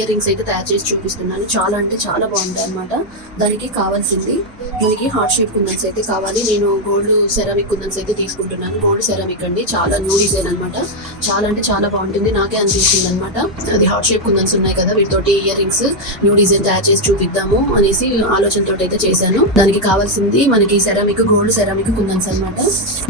Ear rings అయితే తయారు చేసి చూపిస్తున్నాను. చాలా అంటే చాలా బాగుంటాయి అనమాట దానికి కావాల్సింది మనకి హార్ట్ షేప్ కుందన్స్ అయితే కావాలి. నేను గోల్డ్ సెరామిక్ కుందన్స్ అయితే తీసుకుంటున్నాను. గోల్డ్ సెరామిక్ అండి. చాలా న్యూ డిజైన్ అనమాట చాలా అంటే చాలా బాగుంటుంది. నాకే అనిపించింది అనమాట అది హార్ట్ షేప్ కుందన్స్ ఉన్నాయి కదా వీటితోటి ఇయర్ రింగ్స్ న్యూ డిజైన్ తయారు చేసి చూపిద్దాము అనేసి ఆలోచనతో అయితే చేశాను. దానికి కావాల్సింది మనకి సెరామిక్ గోల్డ్ సెరామిక్ కుందన్స్ అనమాట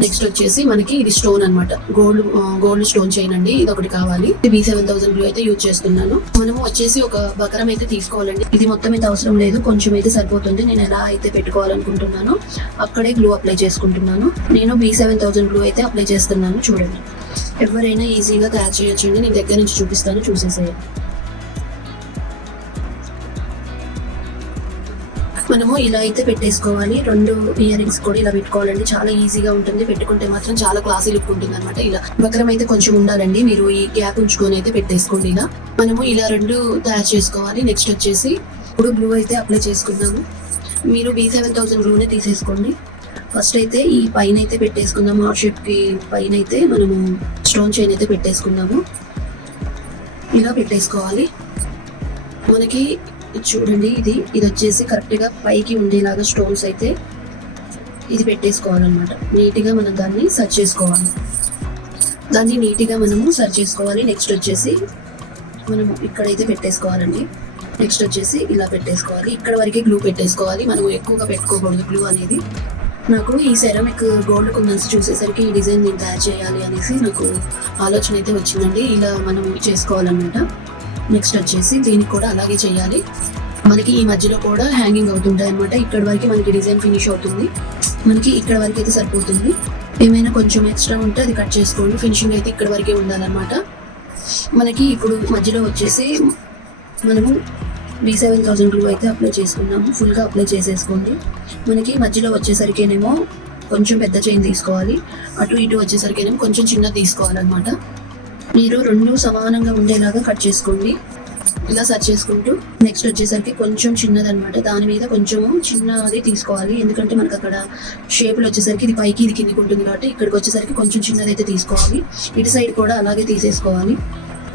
నెక్స్ట్ వచ్చేసి మనకి ఇది స్టోన్ అనమాట గోల్డ్ గోల్డ్ స్టోన్ చైన్ అండి. ఇది ఒకటి కావాలి. బి సెవెన్ థౌసండ్ బ్లూ అయితే యూజ్ చేస్తున్నాను. మనము వచ్చేసి ఒక బకరం అయితే తీసుకోవాలండి. ఇది మొత్తం అయితే అవసరం లేదు. కొంచెం అయితే సరిపోతుంది. నేను ఎలా అయితే పెట్టుకోవాలనుకుంటున్నానో అక్కడే గ్లూ అప్లై చేసుకుంటున్నాను. నేను బి సెవెన్ థౌసండ్ గ్లూ అయితే అప్లై చేస్తున్నాను. చూడండి. ఎవరైనా ఈజీగా తయారు చేయొచ్చండి. నేను దగ్గర నుంచి చూపిస్తాను. చూసేసేయండి. మనము ఇలా అయితే పెట్టేసుకోవాలి. రెండు ఇయర్ రింగ్స్ కూడా ఇలా పెట్టుకోవాలండి. చాలా ఈజీగా ఉంటుంది. పెట్టుకుంటే మాత్రం చాలా క్లాసీ లుక్ ఉంటుంది అనమాట ఇలా. బక్రం అయితే కొంచెం ఉండాలండి. మీరు ఈ గ్యాప్ ఉంచుకొని అయితే పెట్టేసుకోండి ఇలా. మనము ఇలా రెండు తయారు చేసుకోవాలి. నెక్స్ట్ వచ్చేసి ఇప్పుడు బ్లూ అయితే అప్లై చేసుకున్నాము మీరు బీ సెవెన్ థౌసండ్ బ్లూనే తీసేసుకోండి. ఫస్ట్ అయితే ఈ పైన అయితే పెట్టేసుకుందాము. ఆ షేప్కి పైన అయితే మనము స్టోన్ చైన్ అయితే పెట్టేసుకుందాము. ఇలా పెట్టేసుకోవాలి. మనకి ఇది చూడండి ఇది ఇది వచ్చేసి కరెక్ట్గా పైకి ఉండేలాగా స్టోన్స్ అయితే ఇది పెట్టేసుకోవాలన్నమాట. నీట్గా మనం దాన్ని సర్చ్ చేసుకోవాలి. దాన్ని నీట్గా మనము సర్చ్ చేసుకోవాలి. నెక్స్ట్ వచ్చేసి మనం ఇక్కడైతే పెట్టేసుకోవాలండి. నెక్స్ట్ వచ్చేసి ఇలా పెట్టేసుకోవాలి. ఇక్కడ వరకే గ్లూ పెట్టేసుకోవాలి. మనం ఎక్కువగా పెట్టుకోకూడదు గ్లూ అనేది. నాకు ఈ సెరామిక్ గోల్డ్ కుందన్స్ చూసేసరికి ఈ డిజైన్ నేను తయారు చేయాలి అనేసి నాకు ఆలోచన అయితే వచ్చిందండి. ఇలా మనం చేసుకోవాలన్నమాట. నెక్స్ట్ వచ్చేసి దీనికి కూడా అలాగే చేయాలి. మనకి ఈ మధ్యలో కూడా హ్యాంగింగ్ అవుతుంటాయి అనమాట ఇక్కడ వరకు మనకి డిజైన్ ఫినిష్ అవుతుంది. మనకి ఇక్కడ వరకు అయితే సరిపోతుంది. ఏమైనా కొంచెం ఎక్స్ట్రా ఉంటే అది కట్ చేసుకోండి. ఫినిషింగ్ అయితే ఇక్కడ వరకే ఉండాలన్నమాట. మనకి ఇప్పుడు మధ్యలో వచ్చేసి మనము బీ సెవెన్ థౌసండ్ గ్లూ అయితే అప్లై చేసుకున్నాము. ఫుల్గా అప్లై చేసేసుకోండి. మనకి మధ్యలో వచ్చేసరికేనేమో కొంచెం పెద్ద చైన్ తీసుకోవాలి. అటు ఇటు వచ్చేసరికేనేమో కొంచెం చిన్న తీసుకోవాలన్నమాట. మీరు రెండు సమానంగా ఉండేలాగా కట్ చేసుకోండి. ఇలా సర్చ్ చేసుకుంటూ నెక్స్ట్ వచ్చేసరికి కొంచెం చిన్నదనమాట దాని మీద కొంచెము చిన్నది తీసుకోవాలి. ఎందుకంటే మనకు అక్కడ షేపులు వచ్చేసరికి ఇది పైకి ఇది కిందికి ఉంటుంది కాబట్టి ఇక్కడికి వచ్చేసరికి కొంచెం చిన్నదైతే తీసుకోవాలి. ఇటు సైడ్ కూడా అలాగే తీసేసుకోవాలి.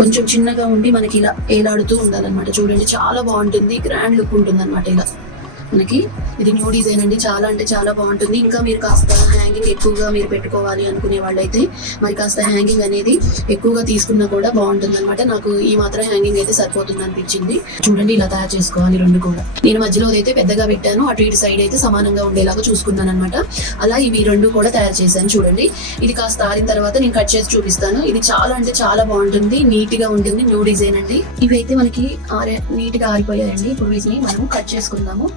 కొంచెం చిన్నగా ఉండి మనకి ఇలా ఏలాడుతూ ఉండాలన్నమాట. చూడండి చాలా బాగుంటుంది. గ్రాండ్ లుక్ ఉంటుంది అనమాట ఇలా. మనకి ఇది న్యూ డిజైన్ అండి. చాలా అంటే చాలా బాగుంటుంది. ఇంకా మీరు కాస్త హ్యాంగింగ్ ఎక్కువగా మీరు పెట్టుకోవాలి అనుకునే వాళ్ళైతే మరి కాస్త హ్యాంగింగ్ అనేది ఎక్కువగా తీసుకున్నా కూడా బాగుంటుంది అనమాట నాకు ఈ మాత్రం హ్యాంగింగ్ అయితే సరిపోతుంది అనిపించింది. చూడండి ఇలా తయారు చేసుకోవాలి రెండు కూడా. నేను మధ్యలో అయితే పెద్దగా పెట్టాను. అటు ఇటు సైడ్ అయితే సమానంగా ఉండేలాగా చూసుకున్నాను అనమాట అలా ఇవి రెండు కూడా తయారు చేశాను చూడండి. ఇది కాస్త ఆరిన తర్వాత నేను కట్ చేసి చూపిస్తాను. ఇది చాలా అంటే చాలా బాగుంటుంది. నీట్గా ఉంటుంది. న్యూ డిజైన్ అండి. ఇవి అయితే మనకి ఆరే నీట్గా ఆరిపోయాయండి. ఇప్పుడు వీటిని మనం కట్ చేసుకుందాము.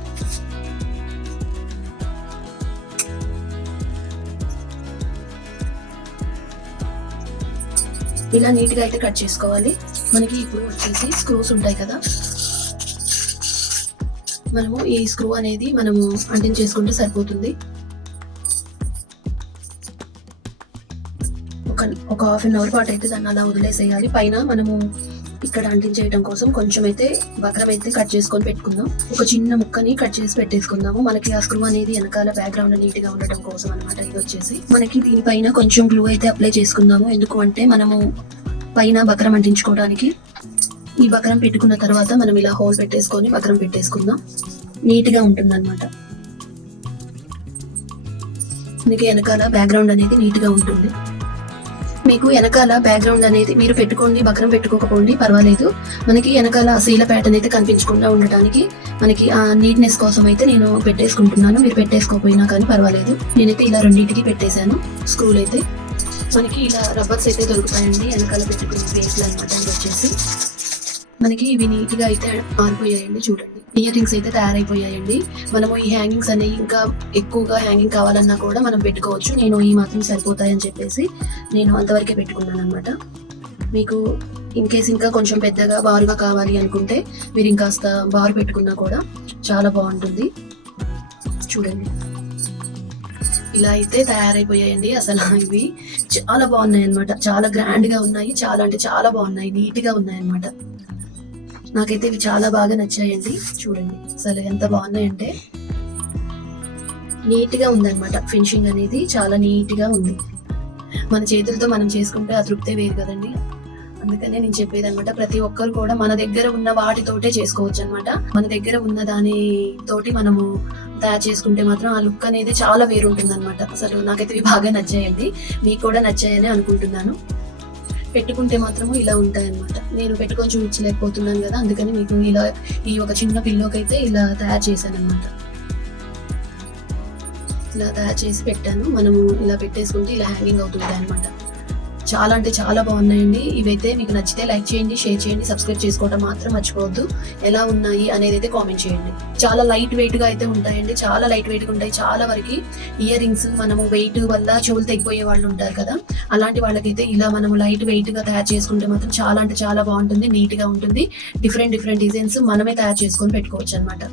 ఇలా నీట్గా అయితే కట్ చేసుకోవాలి. మనకి ఇప్పుడు వచ్చేసి స్క్రూస్ ఉంటాయి కదా. మనము ఈ స్క్రూ అనేది మనము అంటించేసుకుంటే సరిపోతుంది. ఒక ఒక హాఫ్ అన్ అవర్ పాటు అయితే దాన్ని అలా వదిలేసేయాలి. పైన మనము ఇక్కడ అంటించేయడం కోసం కొంచెం అయితే బక్రం అయితే కట్ చేసుకొని పెట్టుకుందాం. ఒక చిన్న ముక్కని కట్ చేసి పెట్టేసుకుందాము. మనకి ఆ స్క్రూ అనేది వెనకాల బ్యాక్గ్రౌండ్ నీట్గా ఉండటం కోసం అనమాట ఇది వచ్చేసి. మనకి దీనిపైన కొంచెం గ్లూ అయితే అప్లై చేసుకుందాము. ఎందుకు అంటే మనము పైన బక్రం అంటించుకోవడానికి ఈ బక్రం పెట్టుకున్న తర్వాత మనం ఇలా హోల్ పెట్టేసుకొని బక్రం పెట్టేసుకుందాం. నీట్గా ఉంటుంది అనమాట మనకి వెనకాల బ్యాక్గ్రౌండ్ అనేది నీట్గా ఉంటుంది. మీకు వెనకాల బ్యాక్గ్రౌండ్ అనేది మీరు పెట్టుకోండి బక్రం పెట్టుకోకపోండి పర్వాలేదు. మనకి వెనకాల సీల శీల ప్యాటర్న్ అయితే కనిపించకుండా ఉండటానికి మనకి ఆ నీట్నెస్ కోసం అయితే నేను పెట్టేసుకుంటున్నాను. మీరు పెట్టేసుకోకపోయినా కానీ పర్వాలేదు. నేనైతే ఇలా రెండింటికి పెట్టేశాను స్క్రూలు అయితే మనకి ఇలా రబ్బర్స్ అయితే దొరుకుతాయండి. వెనకాల పెట్టుకునే ప్లేస్లు అనమాట వచ్చేసి. మనకి ఇవి నీట్గా అయితే మారిపోయాయండి చూడండి. ఇయర్ రింగ్స్ అయితే తయారైపోయాయండి. మనము ఈ హ్యాంగింగ్స్ అనేవి ఇంకా ఎక్కువగా హ్యాంగింగ్ కావాలన్నా కూడా మనం పెట్టుకోవచ్చు. నేను ఈ మాత్రం సరిపోతాయని చెప్పేసి నేను అంతవరకే పెట్టుకున్నాను అనమాట మీకు ఇన్ కేస్ ఇంకా కొంచెం పెద్దగా బారుగా కావాలి అనుకుంటే మీరు ఇంకాస్త బారు పెట్టుకున్నా కూడా చాలా బాగుంటుంది. చూడండి. ఇలా అయితే తయారైపోయాయండి అసలు ఇవి. చాలా బాగున్నాయి అనమాట చాలా గ్రాండ్గా ఉన్నాయి. చాలా అంటే చాలా బాగున్నాయి. నీట్గా ఉన్నాయి అనమాట నాకైతే ఇవి చాలా బాగా నచ్చాయండి. చూడండి. అసలు ఎంత బాగున్నాయంటే నీట్గా ఉందన్నమాట. ఫినిషింగ్ అనేది చాలా నీట్గా ఉంది. మన చేతులతో మనం చేసుకుంటే ఆ తృప్తే వేరు కదండి. అందుకనే నేను చెప్పేది అనమాట ప్రతి ఒక్కరు కూడా మన దగ్గర ఉన్న వాటితోటే చేసుకోవచ్చు అనమాట మన దగ్గర ఉన్న దాని తోటి మనము తయారు చేసుకుంటే మాత్రం ఆ లుక్ అనేది చాలా వేరుంటుంది అనమాట అసలు నాకైతే ఇవి బాగా నచ్చాయండి. మీకు కూడా నచ్చాయని అనుకుంటున్నాను. పెట్టుకుంటే మాత్రము ఇలా ఉంటాయన్నమాట. నేను పెట్టుకొని చూపించలేకపోతున్నాను కదా అందుకని మీకు ఇలా ఈ ఒక చిన్న పిల్లోకైతే ఇలా తయారు చేశాను అనమాట ఇలా తయారు చేసి పెట్టాను. మనము ఇలా పెట్టేసుకుంటే ఇలా హ్యాంగింగ్ అవుతుంటాయి అనమాట చాలా అంటే చాలా బాగున్నాయండి. ఇవైతే మీకు నచ్చితే లైక్ చేయండి షేర్ చేయండి సబ్స్క్రైబ్ చేసుకోవడం మాత్రం మర్చిపోవద్దు. ఎలా ఉన్నాయి అనేది అయితే కామెంట్ చేయండి. చాలా లైట్ వెయిట్గా అయితే ఉంటాయండి. చాలా లైట్ వెయిట్గా ఉంటాయి. చాలా వరకు ఇయర్ రింగ్స్ మనము వెయిట్ వల్ల చెవులు తెగిపోయే వాళ్ళు ఉంటారు కదా. అలాంటి వాళ్ళకైతే ఇలా మనం లైట్ వెయిట్గా తయారు చేసుకుంటే మాత్రం చాలా అంటే చాలా బాగుంటుంది. నీట్గా ఉంటుంది. డిఫరెంట్ డిఫరెంట్ డిజైన్స్ మనమే తయారు చేసుకొని పెట్టుకోవచ్చు అనమాట